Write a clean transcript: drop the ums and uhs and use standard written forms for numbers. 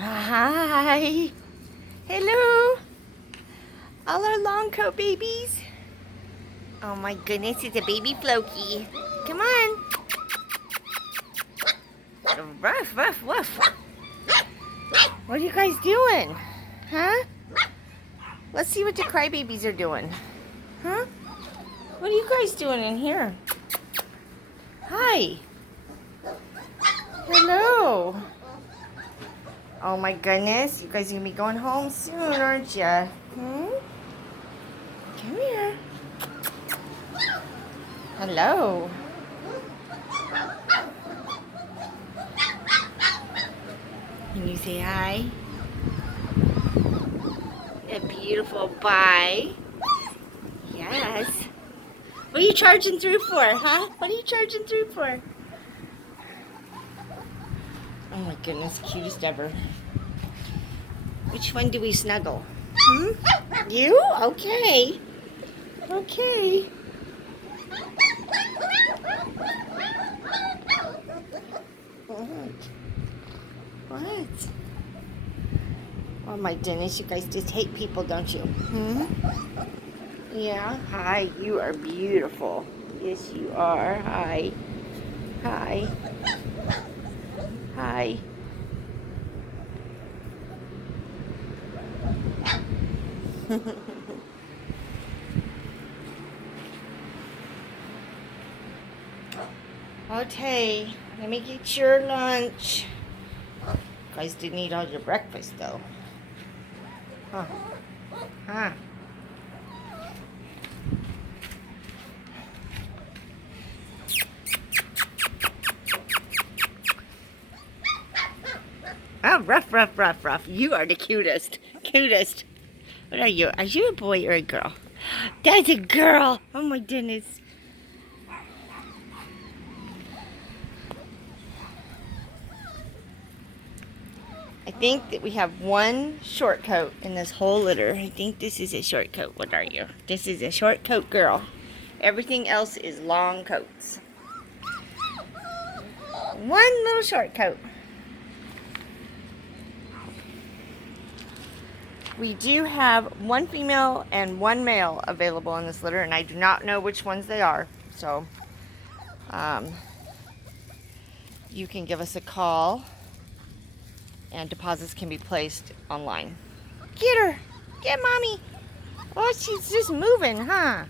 Hi. Hello. All our long coat babies. Oh my goodness, it's a baby Floki. Come on. Ruff, ruff, ruff. What are you guys doing? Huh? Let's see what the crybabies are doing. Huh? What are you guys doing in here? Hi. Hello. Oh my goodness, you guys are gonna be going home soon, aren't you? Come here. Hello. Can you say hi? A beautiful bye. Yes. What are you charging through for, huh? What are you charging through for? Oh my goodness, cutest ever. Which one do we snuggle? You? Okay. Okay. What? Oh my goodness, you guys just hate people, don't you? Yeah. Hi, you are beautiful. Yes, you are. Hi. Hi. Hi. Okay, let me get your lunch. You guys didn't eat all your breakfast, though. Huh. Huh. Oh, rough, rough, rough, rough. You are the cutest. Cutest. What are you? Are you a boy or a girl? That's a girl. Oh, my goodness. I think that we have one short coat in this whole litter. I think this is a short coat. What are you? This is a short coat girl. Everything else is long coats. One little short coat. We do have one female and one male available in this litter, and I do not know which ones they are. So, you can give us a call, and deposits can be placed online. Get her! Get mommy! Oh, she's just moving, huh?